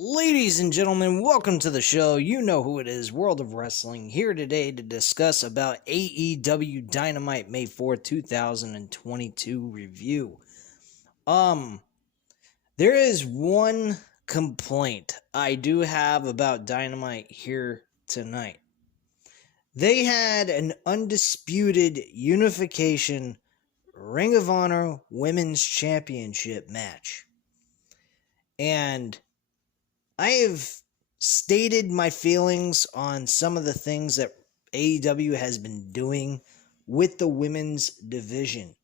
Ladies and gentlemen, welcome to the show. You know who it is, World of Wrestling, here today to discuss about AEW Dynamite May 4th, 2022 review. There is one complaint I do have about Dynamite here tonight. They had an undisputed unification Ring of Honor Women's Championship match. And I have stated my feelings on some of the things that AEW has been doing with the women's division.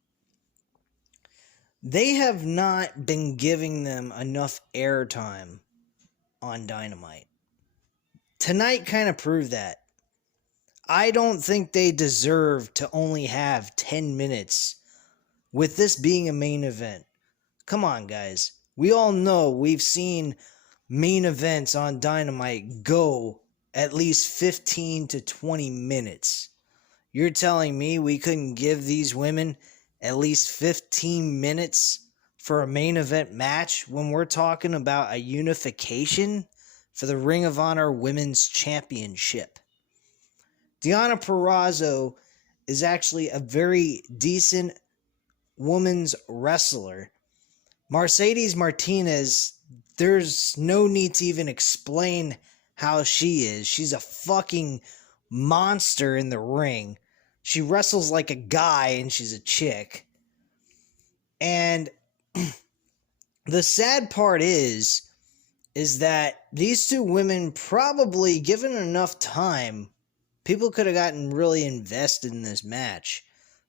They have not been giving them enough airtime on Dynamite. Tonight kind of proved that. I don't think they deserve to only have 10 minutes with this being a main event. Come on, guys. We all know we've seen main events on Dynamite go at least 15 to 20 minutes. You're telling me we couldn't give these women at least 15 minutes for a main event match when we're talking about a unification for the Ring of Honor Women's Championship? Deonna Purrazzo is actually a very decent women's wrestler. Mercedes Martinez, there's no need to even explain how she is. She's a fucking monster in the ring. She wrestles like a guy and she's a chick. And the sad part is that these two women, probably given enough time, people could have gotten really invested in this match.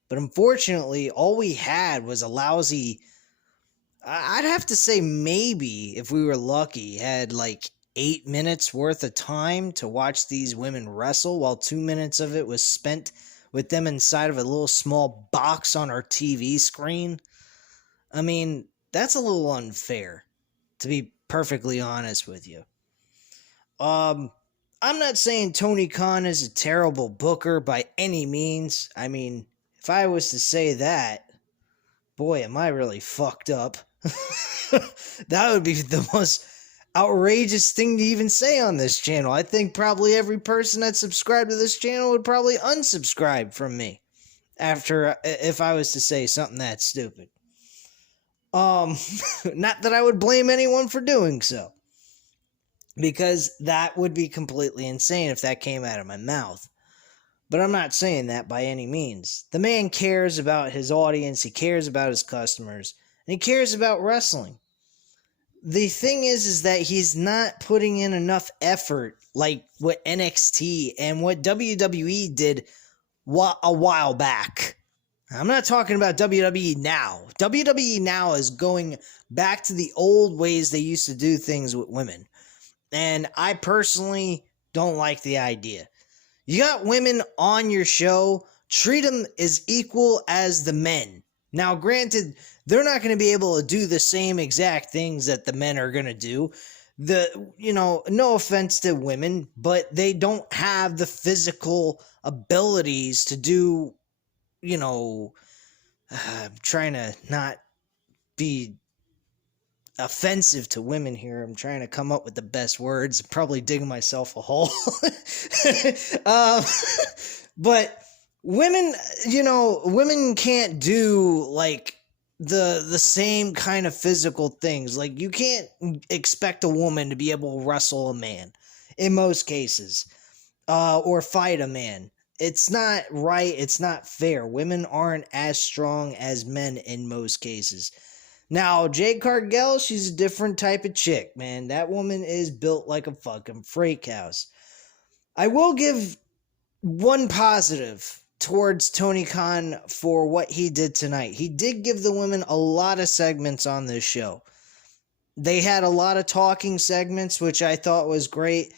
But unfortunately, all we had was a lousy, I'd have to say maybe, if we were lucky, had like 8 minutes worth of time to watch these women wrestle, while 2 minutes of it was spent with them inside of a little small box on our TV screen. I mean, that's a little unfair, to be perfectly honest with you. I'm not saying Tony Khan is a terrible booker by any means. I mean, if I was to say that, boy, am I really fucked up. That would be the most outrageous thing to even say on this channel. I think probably every person that subscribed to this channel would probably unsubscribe from me if I was to say something that stupid. Not that I would blame anyone for doing so, because that would be completely insane if that came out of my mouth. But I'm not saying that by any means. The man cares about his audience, he cares about his customers, and he cares about wrestling. The thing is that he's not putting in enough effort like what NXT and what WWE did a while back. I'm not talking about WWE now. WWE now is going back to the old ways they used to do things with women. And I personally don't like the idea. You got women on your show, treat them as equal as the men. Now, granted, they're not going to be able to do the same exact things that the men are going to do. No offense to women, but they don't have the physical abilities to do, I'm trying to not be offensive to women here. I'm trying to come up with the best words. Probably digging myself a hole. But women, women can't do like the same kind of physical things. Like, you can't expect a woman to be able to wrestle a man in most cases, or fight a man. It's not right. It's not fair. Women aren't as strong as men in most cases. Now, Jade Cargill, she's a different type of chick, man. That woman is built like a fucking freak house. I will give one positive towards Tony Khan for what he did tonight. He did give the women a lot of segments on this show. They had a lot of talking segments, which I thought was great.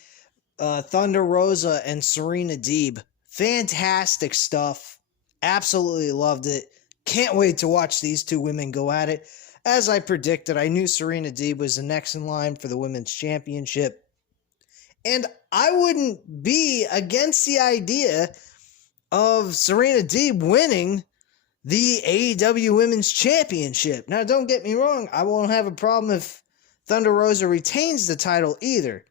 Thunder Rosa and Serena Deeb, fantastic stuff. Absolutely loved it. Can't wait to watch these two women go at it. As I predicted, I knew Serena Deeb was the next in line for the Women's Championship. And I wouldn't be against the idea of Serena Deeb winning the AEW Women's Championship. Now, don't get me wrong. I won't have a problem if Thunder Rosa retains the title either.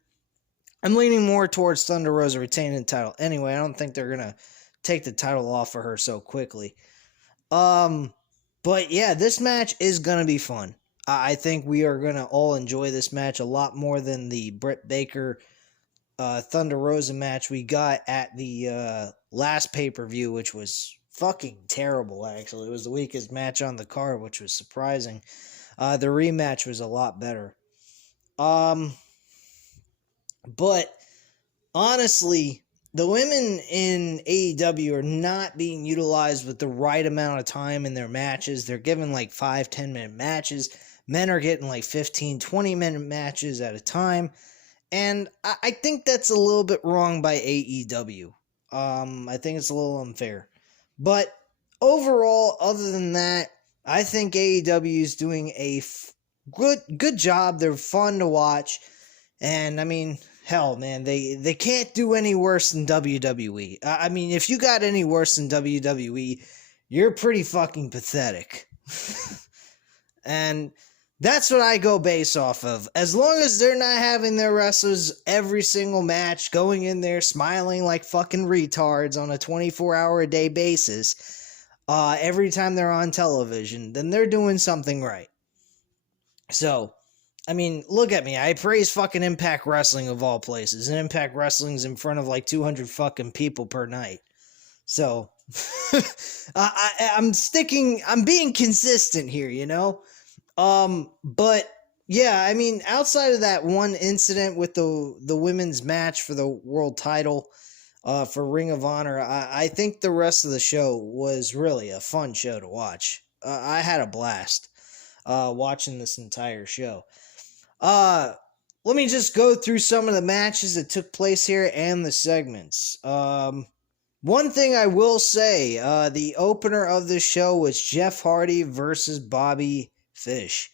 I'm leaning more towards Thunder Rosa retaining the title. Anyway, I don't think they're going to take the title off of her so quickly. But yeah, this match is going to be fun. I think we are going to all enjoy this match a lot more than the Britt Baker Thunder Rosa match we got at the last pay-per-view, which was fucking terrible, actually. It was the weakest match on the card, which was surprising. The rematch was a lot better. But honestly, the women in AEW are not being utilized with the right amount of time in their matches. They're given like 5-10 minute matches. Men are getting like 15-20 minute matches at a time. And I think that's a little bit wrong by AEW. I think it's a little unfair. But overall, other than that, I think AEW is doing a good job. They're fun to watch. And I mean, hell, man, they can't do any worse than WWE. I mean, if you got any worse than WWE, you're pretty fucking pathetic. And that's what I go base off of. As long as they're not having their wrestlers every single match going in there smiling like fucking retards on a 24-hour-a-day basis every time they're on television, then they're doing something right. So, I mean, look at me. I praise fucking Impact Wrestling of all places. And Impact Wrestling's in front of like 200 fucking people per night. So, I'm being consistent here, you know? But yeah, I mean, outside of that one incident with the women's match for the world title, for Ring of Honor, I think the rest of the show was really a fun show to watch. I had a blast, watching this entire show. Let me just go through some of the matches that took place here and the segments. One thing I will say, the opener of the show was Jeff Hardy versus Bobby Fish.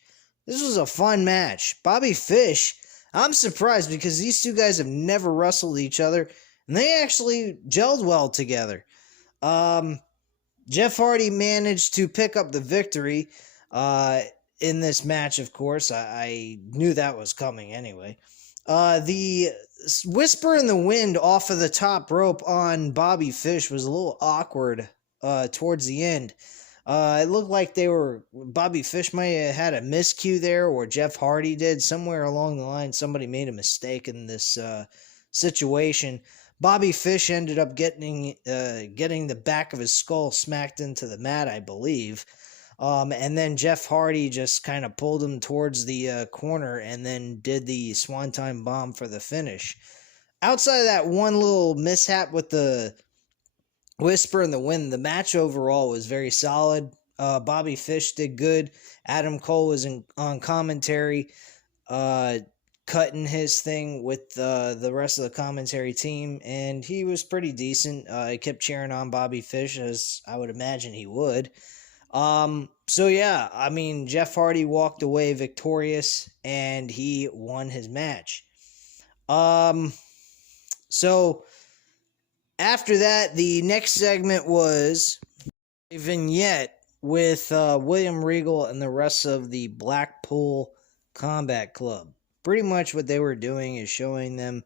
This was a fun match. Bobby Fish, I'm surprised because these two guys have never wrestled each other, and they actually gelled well together. Jeff Hardy managed to pick up the victory in this match, of course. I knew that was coming anyway. The whisper in the wind off of the top rope on Bobby Fish was a little awkward towards the end. It looked like Bobby Fish might have had a miscue there, or Jeff Hardy did. Somewhere along the line, somebody made a mistake in this situation. Bobby Fish ended up getting the back of his skull smacked into the mat, I believe. And then Jeff Hardy just kind of pulled him towards the corner and then did the Swanton Bomb for the finish. Outside of that one little mishap with the whisper in the wind, the match overall was very solid. Bobby Fish did good. Adam Cole was on commentary, cutting his thing with the rest of the commentary team, and he was pretty decent. He kept cheering on Bobby Fish, as I would imagine he would. So yeah, I mean, Jeff Hardy walked away victorious, and he won his match. So after that, the next segment was a vignette with William Regal and the rest of the Blackpool Combat Club. Pretty much what they were doing is showing them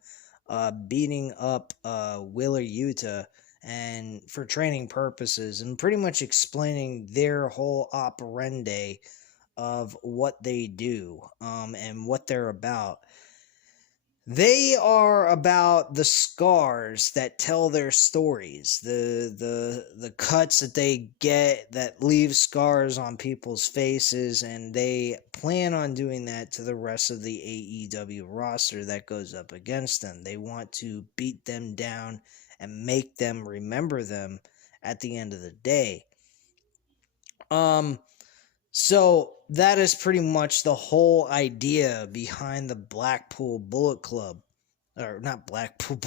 beating up Wheeler Yuta and for training purposes, and pretty much explaining their whole operandi of what they do and what they're about. They are about the scars that tell their stories, the cuts that they get that leave scars on people's faces, and they plan on doing that to the rest of the AEW roster that goes up against them. They want to beat them down and make them remember them at the end of the day. So that is pretty much the whole idea behind the Blackpool Bullet Club. Or not Blackpool,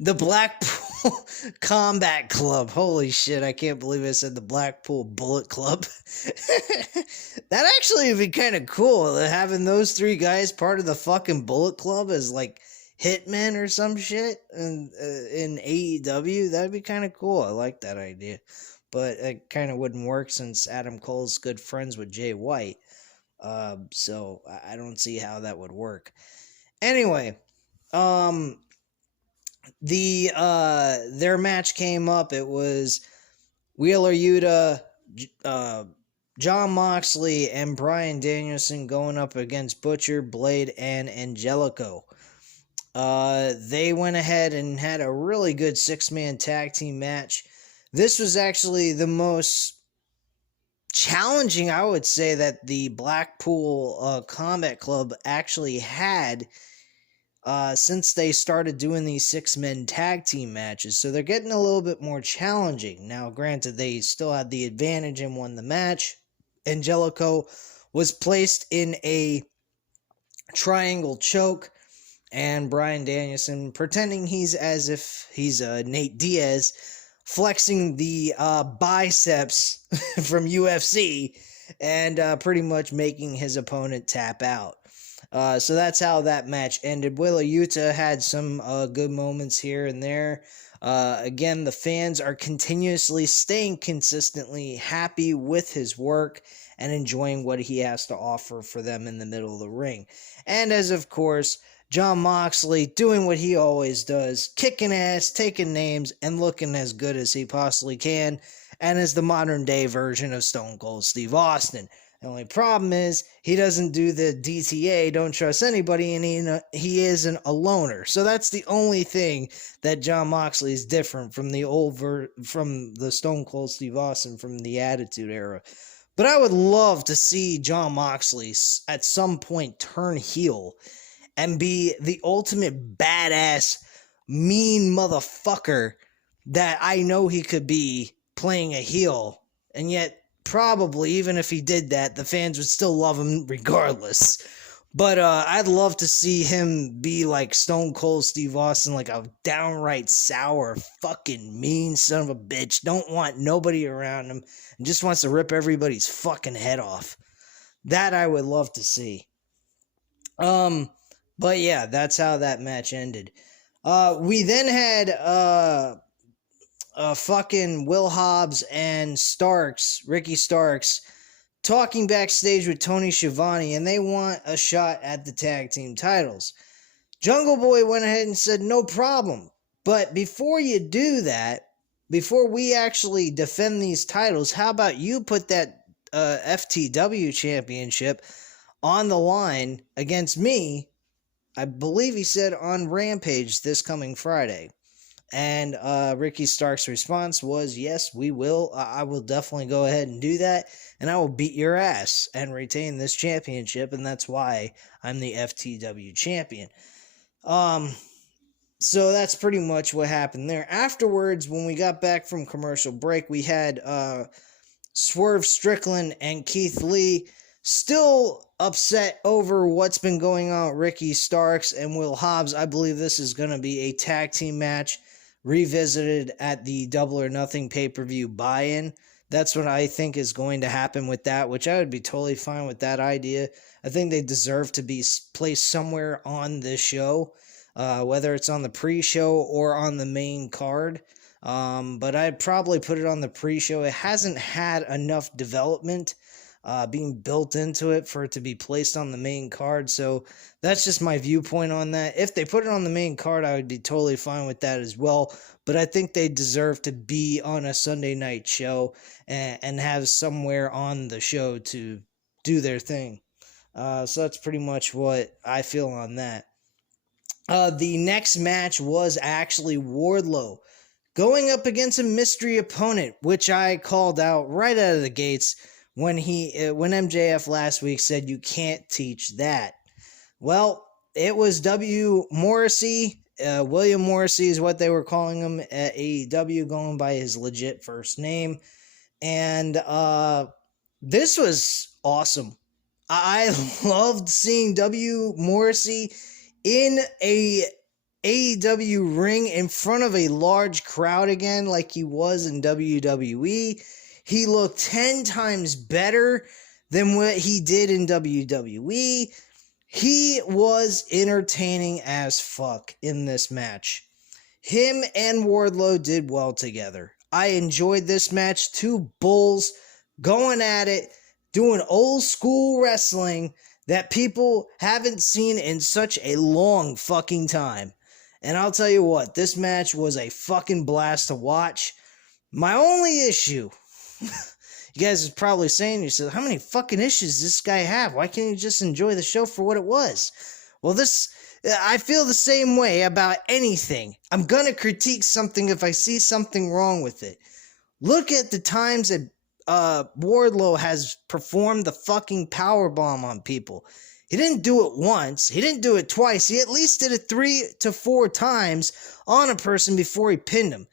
the Blackpool Combat Club. Holy shit, I can't believe I said the Blackpool Bullet Club. That actually would be kind of cool, having those three guys part of the fucking Bullet Club as like hitmen or some shit in AEW. That'd be kind of cool. I like that idea. But it kind of wouldn't work since Adam Cole's good friends with Jay White. So I don't see how that would work. Anyway, their match came up. It was Wheeler Yuta, John Moxley, and Bryan Danielson going up against Butcher, Blade, and Angelico. They went ahead and had a really good 6-man tag team match. This was actually the most challenging, I would say, that the Blackpool Combat Club actually had since they started doing these 6-man tag team matches. So they're getting a little bit more challenging. Now, granted, they still had the advantage and won the match. Angelico was placed in a triangle choke, and Bryan Danielson, pretending he's as if he's Nate Diaz, flexing the biceps from UFC and pretty much making his opponent tap out. So that's how that match ended. Wheeler Yuta had some good moments here and there. Again, the fans are continuously staying consistently happy with his work and enjoying what he has to offer for them in the middle of the ring. And as of course, John Moxley doing what he always does, kicking ass, taking names, and looking as good as he possibly can, and is the modern day version of Stone Cold Steve Austin. The only problem is he doesn't do the DTA, don't trust anybody, and he isn't a loner. So that's the only thing that John Moxley is different from from the Stone Cold Steve Austin from the Attitude Era. But I would love to see John Moxley at some point turn heel and be the ultimate badass, mean motherfucker that I know he could be playing a heel. And yet, probably, even if he did that, the fans would still love him regardless. But I'd love to see him be like Stone Cold Steve Austin, like a downright sour, fucking mean son of a bitch. Don't want nobody around him and just wants to rip everybody's fucking head off. That I would love to see. But yeah, that's how that match ended. We then had fucking Will Hobbs and Ricky Starks, talking backstage with Tony Schiavone, and they want a shot at the tag team titles. Jungle Boy went ahead and said, no problem. But before you do that, before we actually defend these titles, how about you put that FTW championship on the line against me, I believe he said, on Rampage this coming Friday. And Ricky Stark's response was, yes, we will. I will definitely go ahead and do that. And I will beat your ass and retain this championship. And that's why I'm the FTW champion. So that's pretty much what happened there. Afterwards, when we got back from commercial break, we had Swerve Strickland and Keith Lee still upset over what's been going on with Ricky Starks and Will Hobbs. I believe this is going to be a tag team match revisited at the Double or Nothing pay-per-view buy-in. That's what I think is going to happen with that, which I would be totally fine with that idea. I think they deserve to be placed somewhere on this show, whether it's on the pre-show or on the main card. But I'd probably put it on the pre-show. It hasn't had enough development being built into it for it to be placed on the main card. So that's just my viewpoint on that. If they put it on the main card, I would be totally fine with that as well. But I think they deserve to be on a Sunday night show and have somewhere on the show to do their thing. So that's pretty much what I feel on that. The next match was actually Wardlow going up against a mystery opponent, which I called out right out of the gates when MJF last week said you can't teach that. Well, it was W. Morrissey. William Morrissey is what they were calling him at AEW, going by his legit first name. And this was awesome. I loved seeing W. Morrissey in a AEW ring in front of a large crowd again, like he was in WWE. He looked 10 times better than what he did in WWE. He was entertaining as fuck in this match. Him and Wardlow did well together. I enjoyed this match. Two bulls going at it. doing old school wrestling that people haven't seen in such a long fucking time. And I'll tell you what, this match was a fucking blast to watch. My only issue, you guys are probably saying to yourself, how many fucking issues does this guy have? Why can't you just enjoy the show for what it was? Well, I feel the same way about anything. I'm gonna critique something if I see something wrong with it. Look at the times that Wardlow has performed the fucking powerbomb on people. He didn't do it once. He didn't do it twice. He at least did it 3 to 4 times on a person before he pinned him.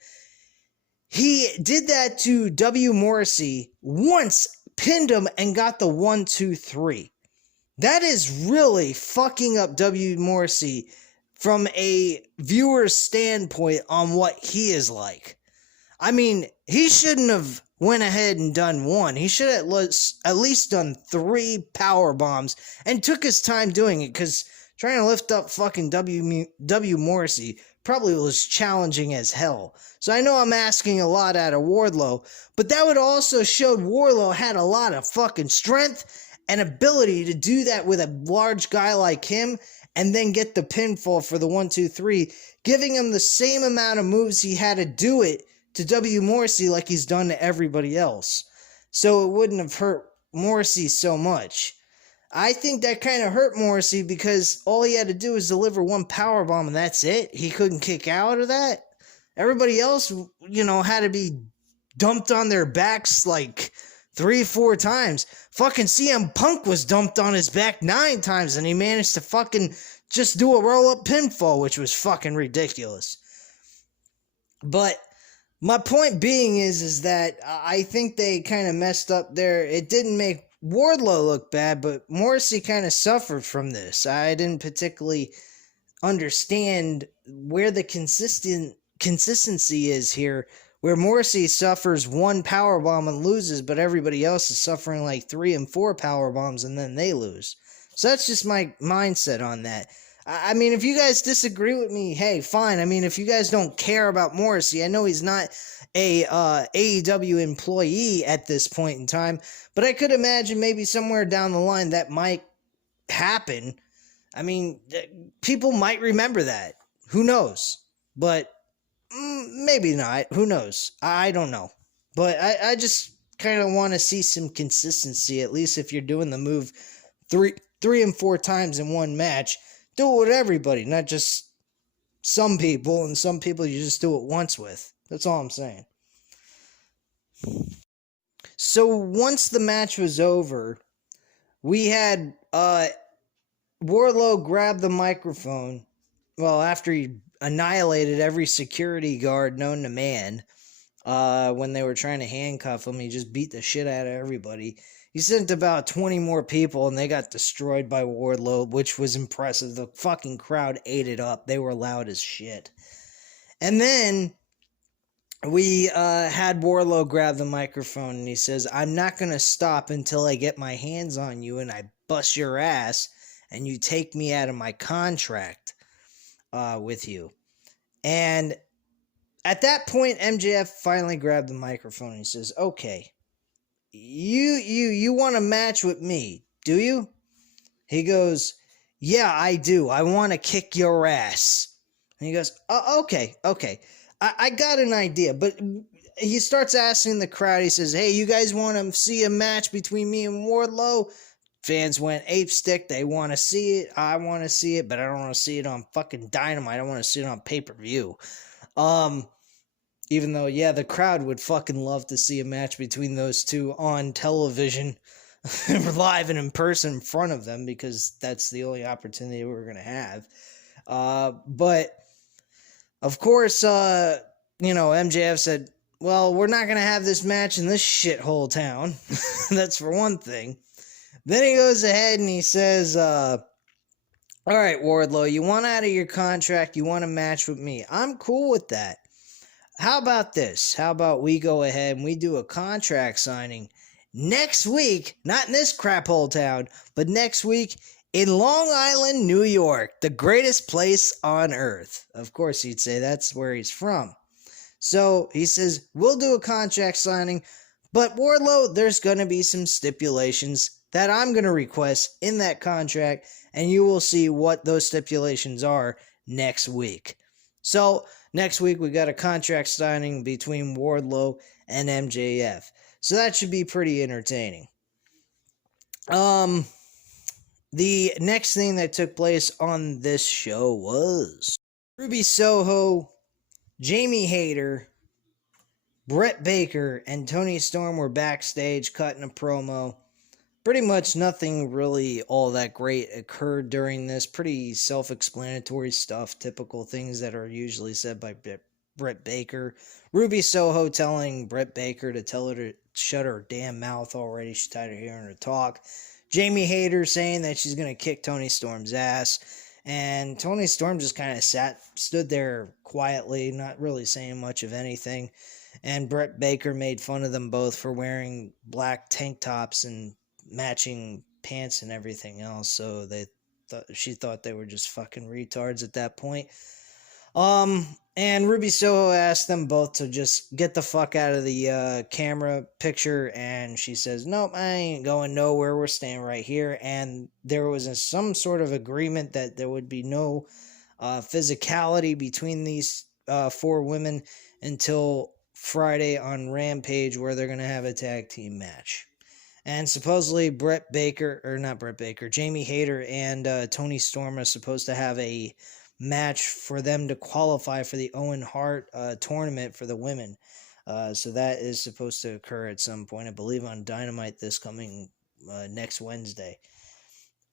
He did that to W. Morrissey once, pinned him, and got the 1, 2, 3. That is really fucking up W. Morrissey from a viewer's standpoint on what he is like. I mean, he shouldn't have went ahead and done 1. He should have at least done 3 power bombs and took his time doing it, because trying to lift up fucking W. Morrissey probably was challenging as hell. So I know I'm asking a lot out of Wardlow, but that would also show Wardlow had a lot of fucking strength and ability to do that with a large guy like him and then get the pinfall for the 1, 2, 3, giving him the same amount of moves he had to do it to W. Morrissey like he's done to everybody else. So it wouldn't have hurt Morrissey so much. I think that kind of hurt Morrissey because all he had to do was deliver 1 powerbomb and that's it. He couldn't kick out of that. Everybody else, had to be dumped on their backs like 3, 4 times. Fucking CM Punk was dumped on his back 9 times and he managed to fucking just do a roll-up pinfall, which was fucking ridiculous. But my point being is that I think they kind of messed up there. It didn't make Wardlow look bad, but Morrissey kind of suffered from this. I didn't particularly understand where the consistency is here, where Morrissey suffers 1 powerbomb and loses, but everybody else is suffering like 3 and 4 powerbombs and then they lose. So that's just my mindset on that. I mean, if you guys disagree with me, hey, fine. I mean, if you guys don't care about Morrissey, I know he's not a AEW employee at this point in time, but I could imagine maybe somewhere down the line that might happen. I mean, people might remember that. Who knows? But maybe not. Who knows? I don't know. But I just kind of want to see some consistency, at least if you're doing the move 3 and 4 times in one match. Do it with everybody, not just some people, and some people you just do it once with. That's all I'm saying. So once the match was over, we had Wardlow grab the microphone. Well, after he annihilated every security guard known to man, when they were trying to handcuff him, he just beat the shit out of everybody. He sent about 20 more people, and they got destroyed by Wardlow, which was impressive. The fucking crowd ate it up. They were loud as shit. And then we had Wardlow grab the microphone, and he says, I'm not going to stop until I get my hands on you and I bust your ass, and you take me out of my contract with you. And at that point, MJF finally grabbed the microphone, and he says, okay, you want a match with me, do you? He goes, yeah, I do. I want to kick your ass. And he goes, oh, okay. I got an idea. But he starts asking the crowd, he says, hey, you guys want to see a match between me and Wardlow? Fans went ape stick. They want to see it. I want to see it, but I don't want to see it on fucking Dynamite. I want to see it on pay-per-view. Even though, yeah, the crowd would fucking love to see a match between those two on television, live and in person in front of them, because that's the only opportunity we're going to have. But, of course, MJF said, well, we're not going to have this match in this shithole town. That's for one thing. Then he goes ahead and he says, all right, Wardlow, you want out of your contract, you want a match with me. I'm cool with that. How about this? How about we go ahead and we do a contract signing next week, not in this crap hole town, but next week in Long Island, New York, the greatest place on earth. Of course, he'd say that's where he's from. So he says, we'll do a contract signing, But Wardlow, there's going to be some stipulations that I'm going to request in that contract, and you will see what those stipulations are next week. So, next week we got a contract signing between Wardlow and MJF. So that should be pretty entertaining. The next thing that took place on this show was Ruby Soho, Jamie Hayter, Brett Baker, and Tony Storm were backstage cutting a promo. Pretty much nothing really all that great occurred during this. Pretty self-explanatory stuff, typical things that are usually said by Brett Baker. Ruby Soho telling Brett Baker to tell her to shut her damn mouth already. She's tired of hearing her talk. Jamie Hayter saying that she's going to kick Tony Storm's ass. And Tony Storm just kind of stood there quietly, not really saying much of anything. And Brett Baker made fun of them both for wearing black tank tops and matching pants and everything else. So she thought they were just fucking retards at that point. And Ruby Soho asked them both to just get the fuck out of the camera picture, and she says, nope, I ain't going nowhere, we're staying right here. And there was some sort of agreement that there would be no physicality between these four women until Friday on Rampage, where they're going to have a tag team match. And supposedly Jamie Hayter and Tony Storm are supposed to have a match for them to qualify for the Owen Hart tournament for the women. So that is supposed to occur at some point, I believe on Dynamite this coming next Wednesday.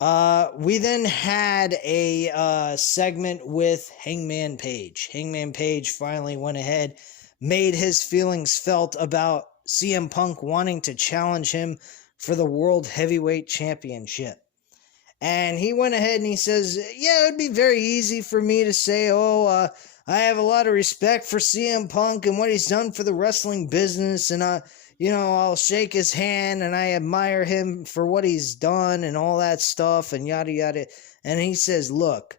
We then had a segment with Hangman Page. Hangman Page finally went ahead, made his feelings felt about CM Punk wanting to challenge him for the World Heavyweight Championship. And he went ahead and he says, yeah, it would be very easy for me to say, I have a lot of respect for CM Punk and what he's done for the wrestling business. And, I'll shake his hand and I admire him for what he's done and all that stuff and yada, yada. And he says, look,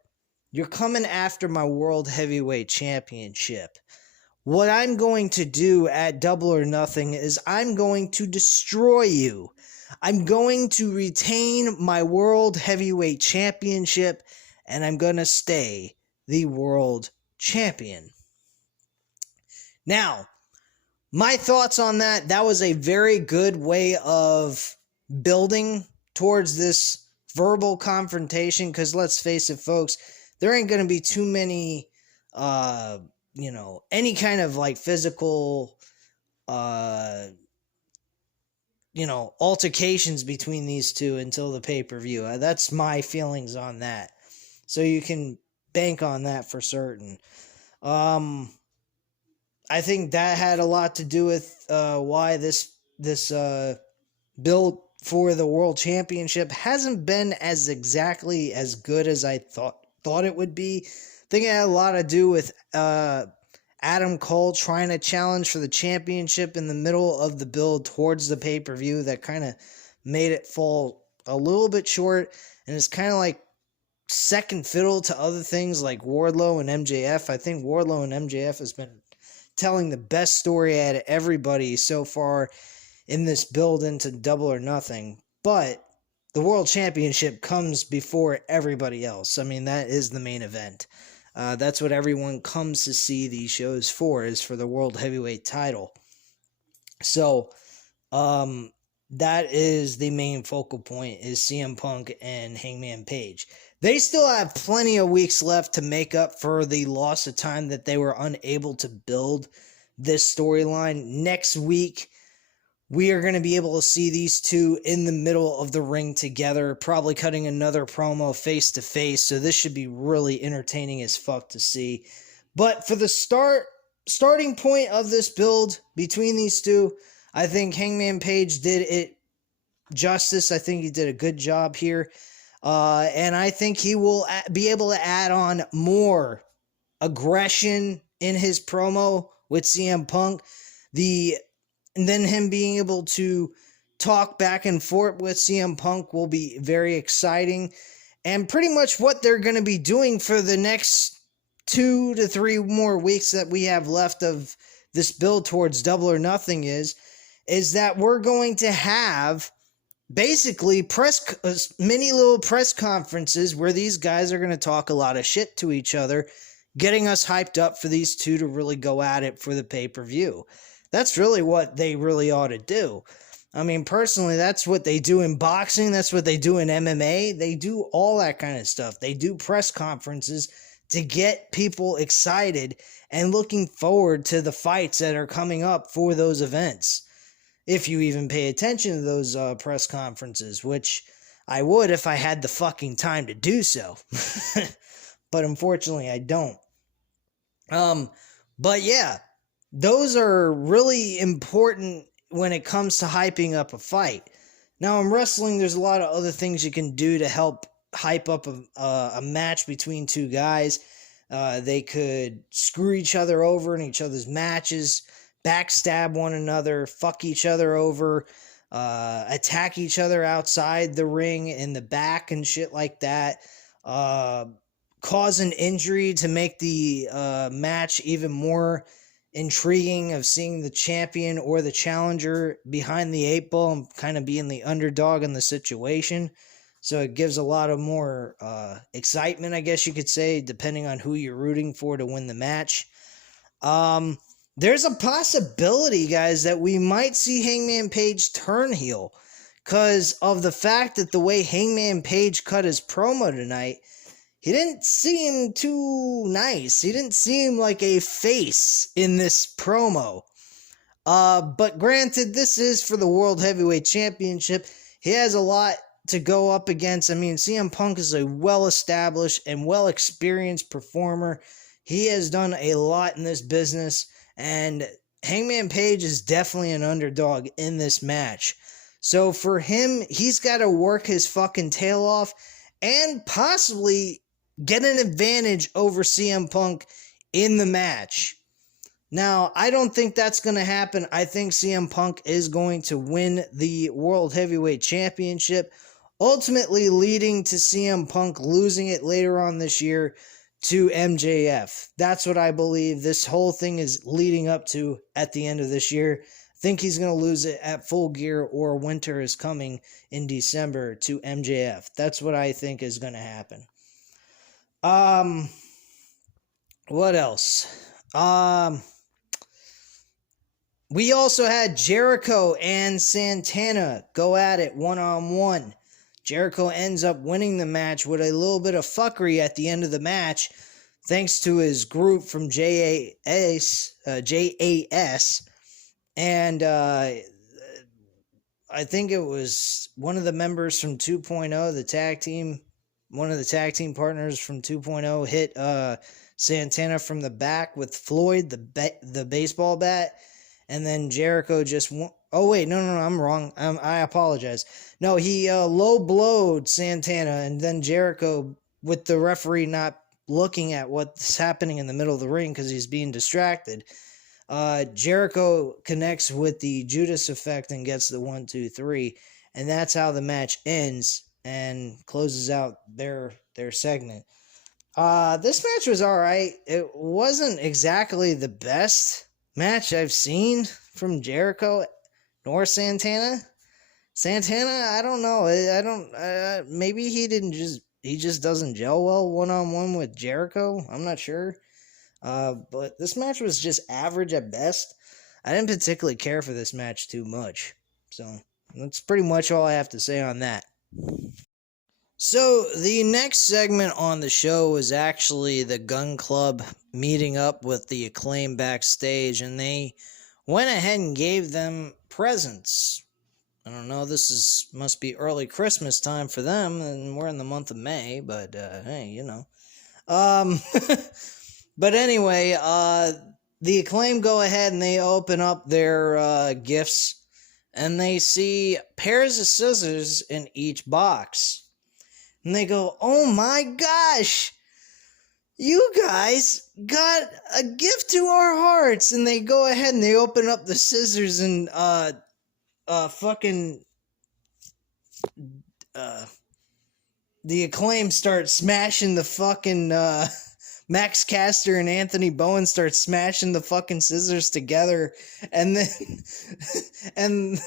you're coming after my World Heavyweight Championship. What I'm going to do at Double or Nothing is I'm going to destroy you. I'm going to retain my World Heavyweight Championship, and I'm going to stay the World Champion. Now, my thoughts on that was a very good way of building towards this verbal confrontation, because let's face it, folks, there ain't going to be too many, any kind of like physical, altercations between these two until the pay-per-view. That's my feelings on that. So you can bank on that for certain. I think that had a lot to do with why this build for the World Championship hasn't been as exactly as good as I thought it would be. I think it had a lot to do with Adam Cole trying to challenge for the championship in the middle of the build towards the pay-per-view. That kind of made it fall a little bit short, and it's kind of like second fiddle to other things like Wardlow and MJF. I think Wardlow and MJF has been telling the best story out of everybody so far in this build into Double or Nothing, but the World Championship comes before everybody else. I mean, that is the main event. That's what everyone comes to see these shows for, is for the World Heavyweight title. So, that is the main focal point, is CM Punk and Hangman Page. They still have plenty of weeks left to make up for the loss of time that they were unable to build this storyline. Next week, we are going to be able to see these two in the middle of the ring together, probably cutting another promo face to face. So this should be really entertaining as fuck to see. But for the starting point of this build between these two, I think Hangman Page did it justice. I think he did a good job here. And I think he will be able to add on more aggression in his promo with CM Punk. And then him being able to talk back and forth with CM Punk will be very exciting. And pretty much what they're going to be doing for the next 2 to 3 more weeks that we have left of this build towards Double or Nothing is is that we're going to have basically mini little press conferences where these guys are going to talk a lot of shit to each other, getting us hyped up for these two to really go at it for the pay-per-view. That's really what they really ought to do. I mean, personally, that's what they do in boxing. That's what they do in MMA. They do all that kind of stuff. They do press conferences to get people excited and looking forward to the fights that are coming up for those events. If you even pay attention to those press conferences, which I would if I had the fucking time to do so. But unfortunately, I don't. But yeah, those are really important when it comes to hyping up a fight. Now, in wrestling, there's a lot of other things you can do to help hype up a match between two guys. They could screw each other over in each other's matches, backstab one another, fuck each other over, attack each other outside the ring in the back and shit like that, cause an injury to make the match even more intriguing of seeing the champion or the challenger behind the eight ball and kind of being the underdog in the situation. So it gives a lot of more excitement, I guess you could say, depending on who you're rooting for to win the match. There's a possibility, guys, that we might see Hangman Page turn heel because of the fact that the way Hangman Page cut his promo tonight, he didn't seem too nice. He didn't seem like a face in this promo. But granted, this is for the World Heavyweight Championship. He has a lot to go up against. I mean, CM Punk is a well-established and well-experienced performer. He has done a lot in this business, and Hangman Page is definitely an underdog in this match. So for him, he's got to work his fucking tail off and possibly get an advantage over CM Punk in the match. Now, I don't think that's going to happen. I think CM Punk is going to win the World Heavyweight Championship, ultimately leading to CM Punk losing it later on this year to MJF. That's what I believe this whole thing is leading up to at the end of this year. I think he's going to lose it at Full Gear or Winter is Coming in December to MJF. That's what I think is going to happen. What else? We also had Jericho and Santana go at it one-on-one. Jericho ends up winning the match with a little bit of fuckery at the end of the match, thanks to his group from JAS, and I think it was one of the members from 2.0, the tag team, one of the tag team partners from 2.0 hit Santana from the back with Floyd, the baseball bat, and then Jericho just oh wait, no, I'm wrong. I apologize. No, he low-blowed Santana, and then Jericho, with the referee not looking at what's happening in the middle of the ring because he's being distracted, Jericho connects with the Judas effect and gets the 1, 2, 3, and that's how the match ends and closes out their segment. This match was alright. It wasn't exactly the best match I've seen from Jericho nor Santana. I don't know. Maybe he just doesn't gel well one-on-one with Jericho. I'm not sure. But this match was just average at best. I didn't particularly care for this match too much. So that's pretty much all I have to say on that. So the next segment on the show was actually the Gun Club meeting up with the Acclaim backstage, and they went ahead and gave them presents. I don't know, must be early Christmas time for them, and we're in the month of May, but hey, you know. But anyway, the Acclaim go ahead and they open up their gifts, and they see pairs of scissors in each box. And they go, oh my gosh, you guys got a gift to our hearts. And they go ahead and they open up the scissors and the Acclaim start smashing the fucking Max Caster and Anthony Bowen start smashing the fucking scissors together, and then and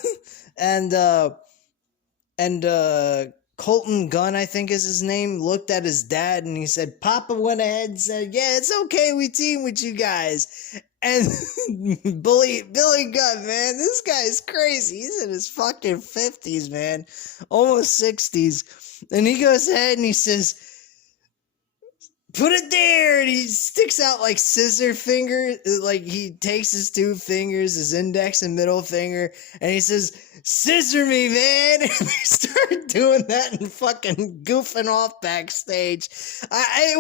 and Colton Gunn, I think is his name, looked at his dad and he said, Papa went ahead and said, yeah, it's okay, we team with you guys. And Billy Gunn, man, this guy's crazy. He's in his fucking 50s, man, almost 60s. And he goes ahead and he says, put it there, and he sticks out like scissor finger, like he takes his two fingers, his index and middle finger, and he says, scissor me, man. And they start doing that and fucking goofing off backstage. It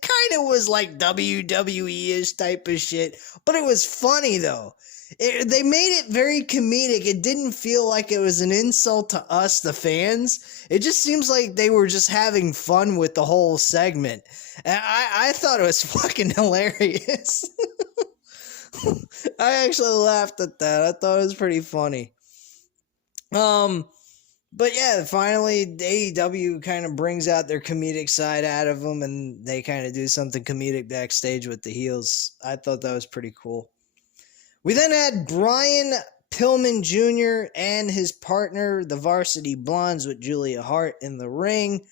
kind of was like WWE-ish type of shit, but it was funny though. They made it very comedic. It didn't feel like it was an insult to us, the fans. It just seems like they were just having fun with the whole segment. And I thought it was fucking hilarious. I actually laughed at that. I thought it was pretty funny. But yeah, finally AEW kind of brings out their comedic side out of them, and they kind of do something comedic backstage with the heels. I thought that was pretty cool. We then had Brian Pillman Jr. and his partner, the Varsity Blondes, with Julia Hart in the ring.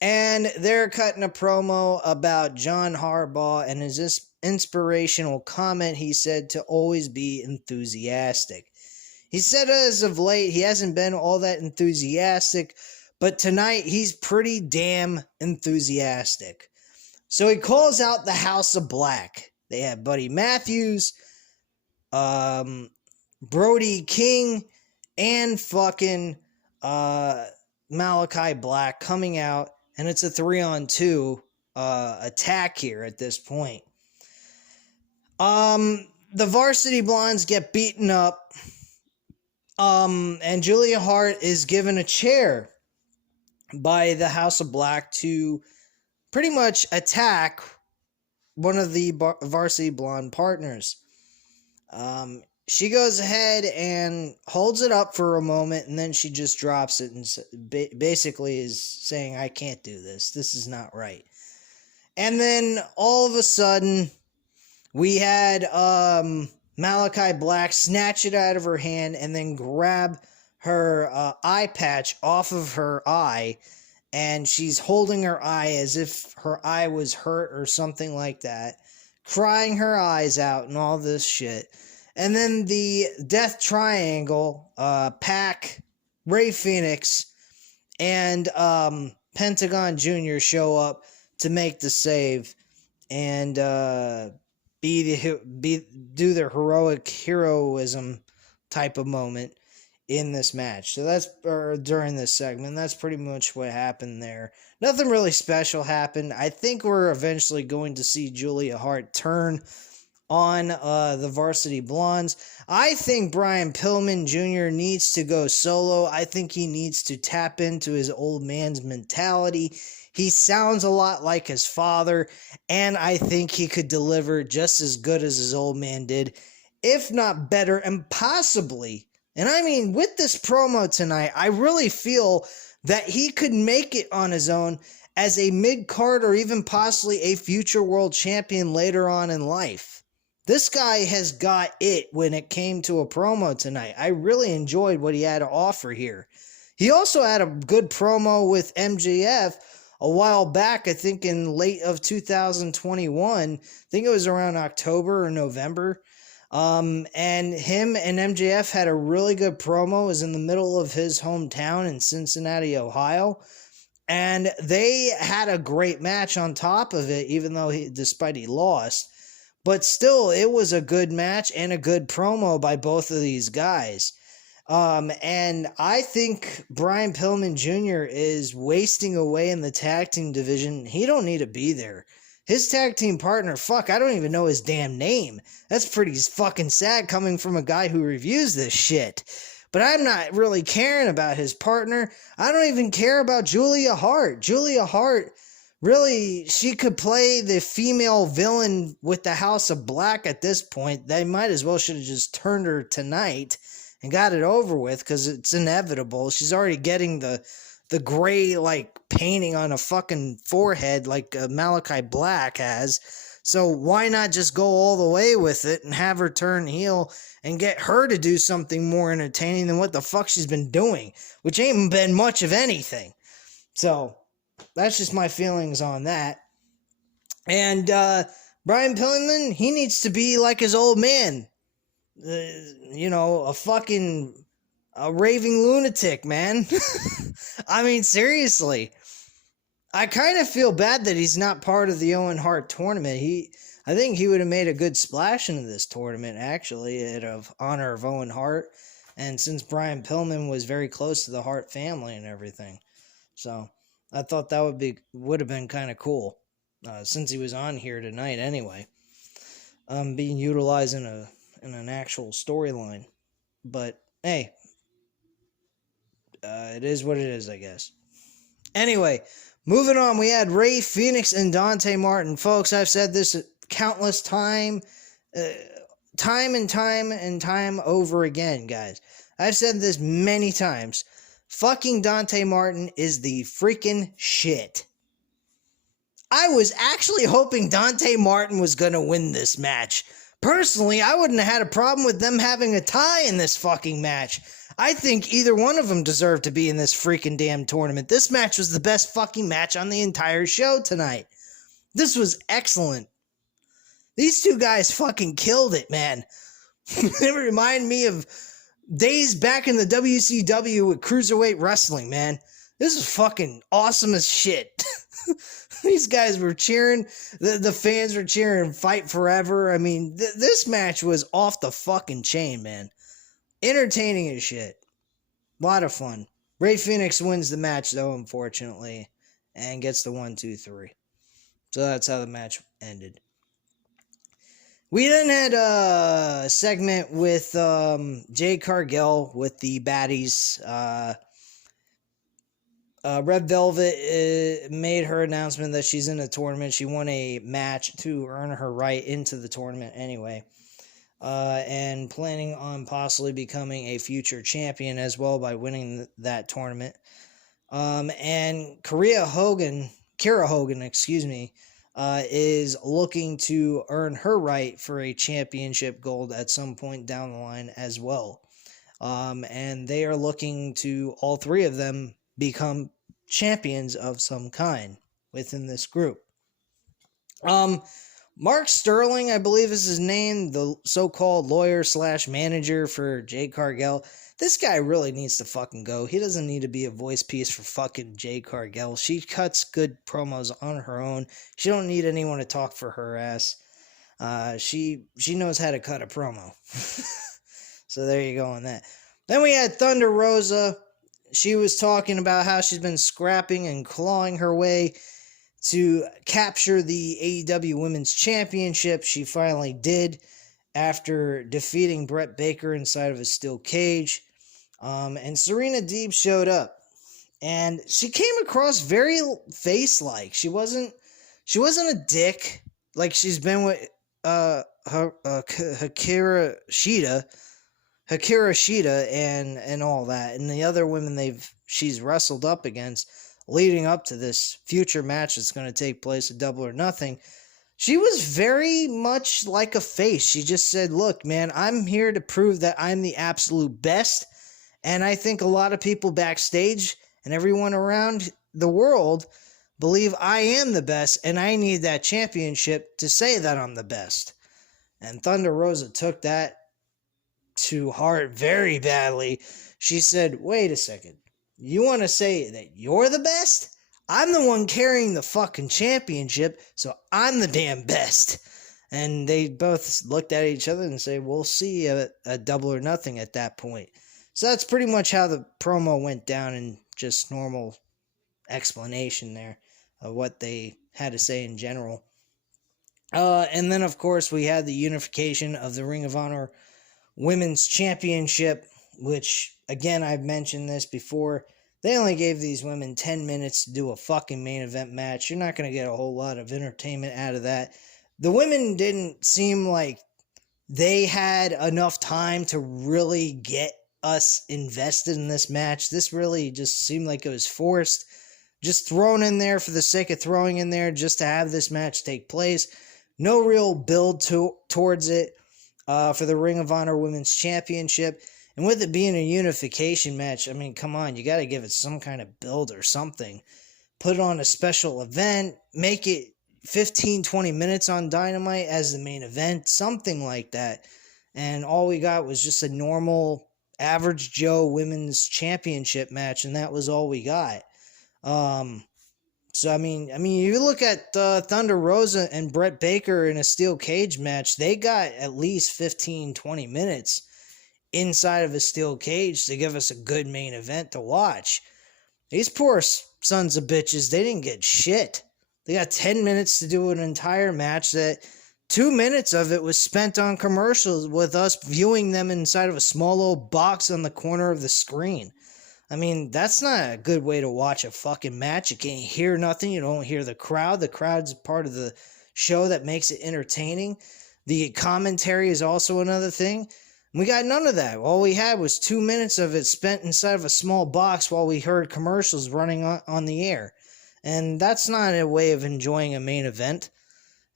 And they're cutting a promo about John Harbaugh and his inspirational comment he said to always be enthusiastic. He said as of late he hasn't been all that enthusiastic, but tonight he's pretty damn enthusiastic. So he calls out the House of Black. They have Buddy Matthews, Brody King, and fucking Malachi Black coming out, and it's a 3-on-2 attack here at this point. The Varsity Blondes get beaten up, and Julia Hart is given a chair by the House of Black to pretty much attack one of the Varsity Blonde partners. She goes ahead and holds it up for a moment, and then she just drops it and basically is saying, I can't do this. This is not right. And then all of a sudden, we had Malachi Black snatch it out of her hand and then grab her eye patch off of her eye, and she's holding her eye as if her eye was hurt or something like that, crying her eyes out and all this shit. And then the Death Triangle, Pac, Rey Fenix, and Pentagon Jr. show up to make the save and do their heroism type of moment in this match. So that's during this segment. That's pretty much what happened there. Nothing really special happened. I think we're eventually going to see Julia Hart turn on the Varsity Blondes. I think Brian Pillman Jr. needs to go solo. I think he needs to tap into his old man's mentality. He sounds a lot like his father, and I think he could deliver just as good as his old man did, if not better, and possibly, and I mean with this promo tonight, I really feel that he could make it on his own as a mid-card or even possibly a future world champion later on in life. This guy has got it when it came to a promo tonight. I really enjoyed what he had to offer here. He also had a good promo with MJF a while back, I think in late of 2021. I think it was around October or November. And him and MJF had a really good promo. It was in the middle of his hometown in Cincinnati, Ohio. And they had a great match on top of it, even though despite he lost. But still, it was a good match and a good promo by both of these guys. And I think Brian Pillman Jr. is wasting away in the tag team division. He don't need to be there. His tag team partner, I don't even know his damn name. That's pretty fucking sad coming from a guy who reviews this shit. But I'm not really caring about his partner. I don't even care about Julia Hart. Julia Hart, really, she could play the female villain with the House of Black at this point. They might as well should have just turned her tonight and got it over with, because it's inevitable. She's already getting the the gray, like, painting on a fucking forehead like Malachi Black has. So why not just go all the way with it and have her turn heel and get her to do something more entertaining than what the fuck she's been doing, which ain't been much of anything. So that's just my feelings on that. And Brian Pillman, he needs to be like his old man. A raving lunatic, man. I mean, seriously. I kind of feel bad that he's not part of the Owen Hart tournament. I think he would have made a good splash into this tournament, actually, out of honor of Owen Hart. And since Brian Pillman was very close to the Hart family and everything. So I thought that would have been kind of cool. Since he was on here tonight anyway. Being utilized in an actual storyline. But, hey, it is what it is, I guess. Anyway, moving on, we had Rey Fenix and Dante Martin. Folks, I've said this countless time and time over again, guys. I've said this many times. Fucking Dante Martin is the freaking shit. I was actually hoping Dante Martin was going to win this match. Personally, I wouldn't have had a problem with them having a tie in this fucking match. I think either one of them deserved to be in this freaking damn tournament. This match was the best fucking match on the entire show tonight. This was excellent. These two guys fucking killed it, man. They remind me of days back in the WCW with Cruiserweight Wrestling, man. This is fucking awesome as shit. These guys were cheering. The fans were cheering Fight Forever. I mean, this match was off the fucking chain, man. Entertaining as shit. A lot of fun. Rey Fenix wins the match, though, unfortunately, and gets the 1-2-3. So that's how the match ended. We then had a segment with Jade Cargill with the baddies. Red Velvet made her announcement that she's in the tournament. She won a match to earn her right into the tournament anyway. And planning on possibly becoming a future champion as well by winning that tournament. And Kira Hogan, is looking to earn her right for a championship gold at some point down the line as well. And they are looking to, all three of them, become champions of some kind within this group. Mark Sterling, I believe is his name, the so-called lawyer / manager for Jade Cargill. This guy really needs to fucking go. He doesn't need to be a voice piece for fucking Jade Cargill. She cuts good promos on her own. She don't need anyone to talk for her ass. She knows how to cut a promo. So there you go on that. Then we had Thunder Rosa. She was talking about how she's been scrapping and clawing her way to capture the AEW Women's Championship. She finally did after defeating Brett Baker inside of a steel cage. And Serena Deeb showed up. And she came across very face-like. She wasn't a dick like she's been with Hikaru Shida and all that, and the other women she's wrestled up against leading up to this future match that's going to take place at Double or Nothing. She was very much like a face. She just said, look, man, I'm here to prove that I'm the absolute best, and I think a lot of people backstage and everyone around the world believe I am the best, and I need that championship to say that I'm the best. And Thunder Rosa took that to heart very badly. She said, wait a second, you want to say that you're the best? I'm the one carrying the fucking championship, so I'm the damn best. And they both looked at each other and said, we'll see a Double or Nothing at that point. So that's pretty much how the promo went down, in just normal explanation there of what they had to say in general. And then, of course, we had the unification of the Ring of Honor Women's Championship, which, again, I've mentioned this before. They only gave these women 10 minutes to do a fucking main event match. You're not going to get a whole lot of entertainment out of that. The women didn't seem like they had enough time to really get us invested in this match. This really just seemed like it was forced, just thrown in there for the sake of throwing in there just to have this match take place. No real build towards it for the Ring of Honor Women's Championship. And with it being a unification match, I mean, come on, you got to give it some kind of build or something. Put it on a special event, make it 15, 20 minutes on Dynamite as the main event, something like that. And all we got was just a normal, average Joe women's championship match, and that was all we got. So I mean, you look at Thunder Rosa and Brett Baker in a steel cage match, they got at least 15, 20 minutes inside of a steel cage to give us a good main event to watch. These poor sons of bitches, they didn't get shit. They got 10 minutes to do an entire match that 2 minutes of it was spent on commercials with us viewing them inside of a small little box on the corner of the screen. I mean, that's not a good way to watch a fucking match. You can't hear nothing. You don't hear the crowd. The crowd's part of the show that makes it entertaining. The commentary is also another thing. We got none of that. All we had was 2 minutes of it spent inside of a small box while we heard commercials running on the air. And that's not a way of enjoying a main event.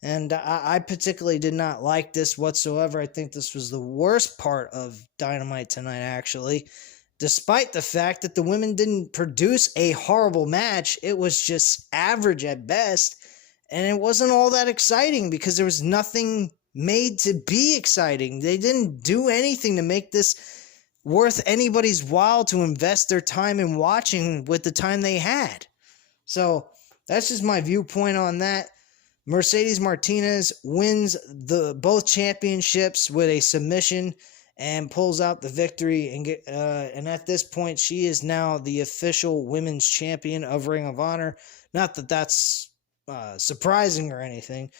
And I particularly did not like this whatsoever. I think this was the worst part of Dynamite tonight, actually. Despite the fact that the women didn't produce a horrible match, it was just average at best. And it wasn't all that exciting because there was nothing made to be exciting. They didn't do anything to make this worth anybody's while to invest their time in watching with the time they had. So that's just my viewpoint on that. Mercedes Martinez wins both championships with a submission and pulls out the victory. And at this point, she is now the official women's champion of Ring of Honor. Not that that's surprising or anything,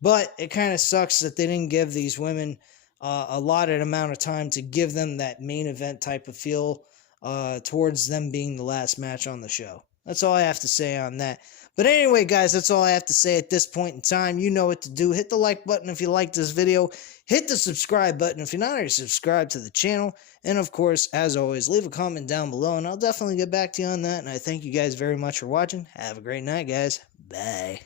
but it kind of sucks that they didn't give these women a allotted amount of time to give them that main event type of feel towards them being the last match on the show. That's all I have to say on that. But anyway, guys, that's all I have to say at this point in time. You know what to do. Hit the like button if you liked this video. Hit the subscribe button if you're not already subscribed to the channel. And, of course, as always, leave a comment down below, and I'll definitely get back to you on that. And I thank you guys very much for watching. Have a great night, guys. Bye.